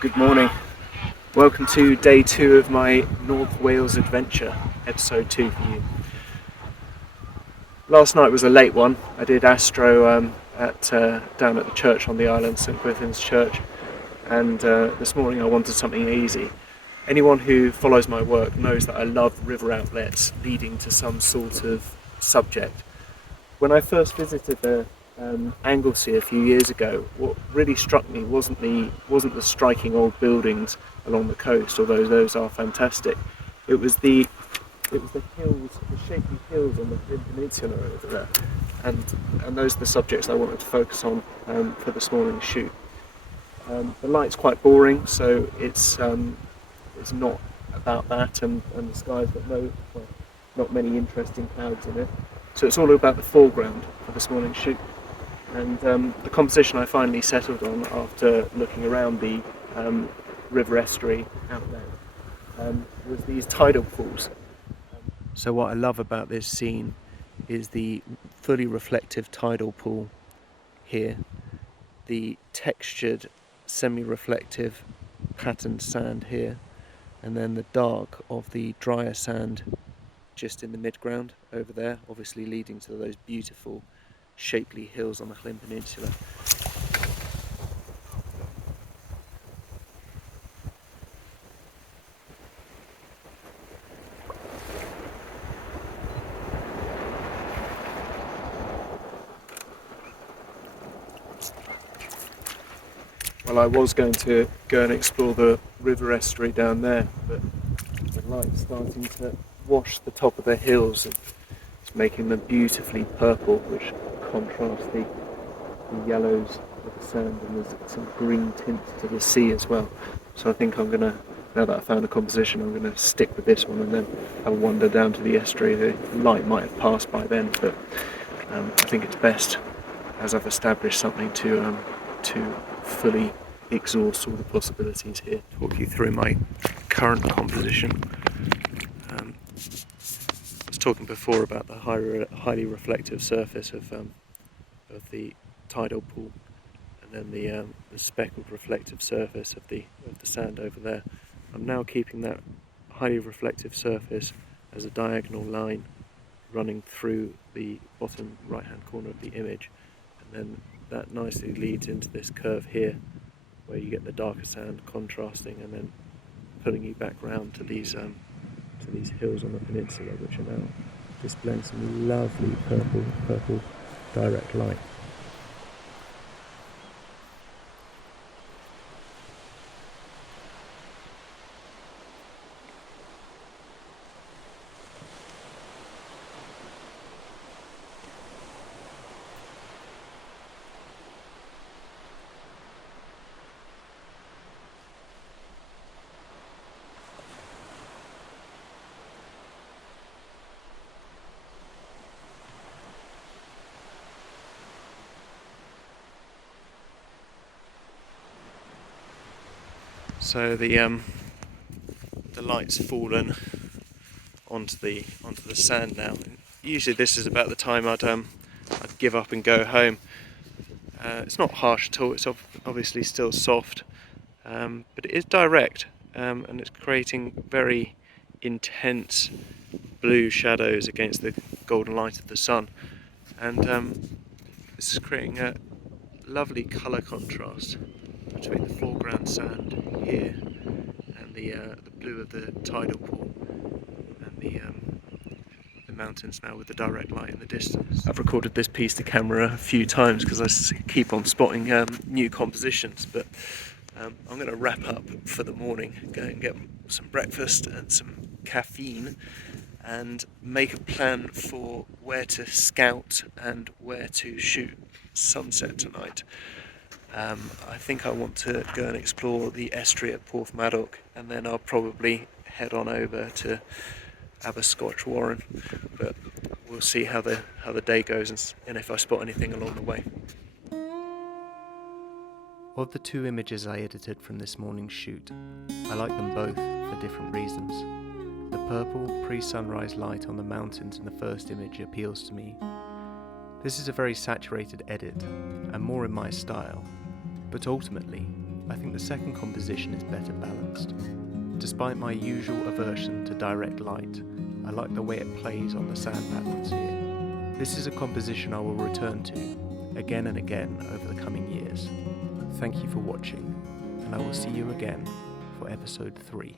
Good morning. Welcome to day 2 of my North Wales adventure, episode 2 for you. Last night was a late one. I did astro down at the church on the island, St Gwynthyn's Church, and this morning I wanted something easy. Anyone who follows my work knows that I love river outlets leading to some sort of subject. When I first visited the Anglesey a few years ago, what really struck me wasn't the striking old buildings along the coast, although those are fantastic. It was the hills, the shapely hills on the Llyn Peninsula over there, and those are the subjects I wanted to focus on for this morning's shoot. The light's quite boring, so it's not about that, and the sky's got not many interesting clouds in it. So it's all about the foreground for this morning's shoot. And the composition I finally settled on after looking around the river estuary outlet was these tidal pools. So what I love about this scene is the fully reflective tidal pool here, the textured semi-reflective patterned sand here, and then the dark of the drier sand just in the mid-ground over there, obviously leading to those beautiful shapely hills on the Llyn Peninsula. Well, I was going to go and explore the river estuary down there, but the light's starting to wash the top of the hills and it's making them beautifully purple, which contrasts the yellows of the sand, and there's some green tints to the sea as well. So I think I'm going to, now that I found a composition, I'm going to stick with this one and then have a wander down to the estuary. The light might have passed by then, but I think it's best as I've established something to fully exhaust all the possibilities here. Talk you through my current composition. I was talking before about the highly reflective surface of the tidal pool, and then the speckled reflective surface of the sand over there. I'm now keeping that highly reflective surface as a diagonal line running through the bottom right hand corner of the image, and then that nicely leads into this curve here where you get the darker sand contrasting and then pulling you back round to these hills on the peninsula, which are now displaying some lovely purple direct light. So the light's fallen onto the sand now. Usually this is about the time I'd give up and go home. It's not harsh at all. It's obviously still soft, but it is direct, and it's creating very intense blue shadows against the golden light of the sun, and this is creating a lovely colour contrast between the foreground sand here and the blue of the tidal pool and the mountains now with the direct light in the distance. I've recorded this piece to camera a few times because I keep on spotting new compositions, but I'm going to wrap up for the morning, go and get some breakfast and some caffeine, and make a plan for where to scout and where to shoot sunset tonight. I think I want to go and explore the estuary at Porthmadog, and then I'll probably head on over to Aberffraw, but we'll see how the day goes and if I spot anything along the way. Of the two images I edited from this morning's shoot, I like them both for different reasons. The purple pre-sunrise light on the mountains in the first image appeals to me. This is a very saturated edit and more in my style, but ultimately I think the second composition is better balanced. Despite my usual aversion to direct light, I like the way it plays on the sand patterns here. This is a composition I will return to again and again over the coming years. Thank you for watching, and I will see you again for episode 3.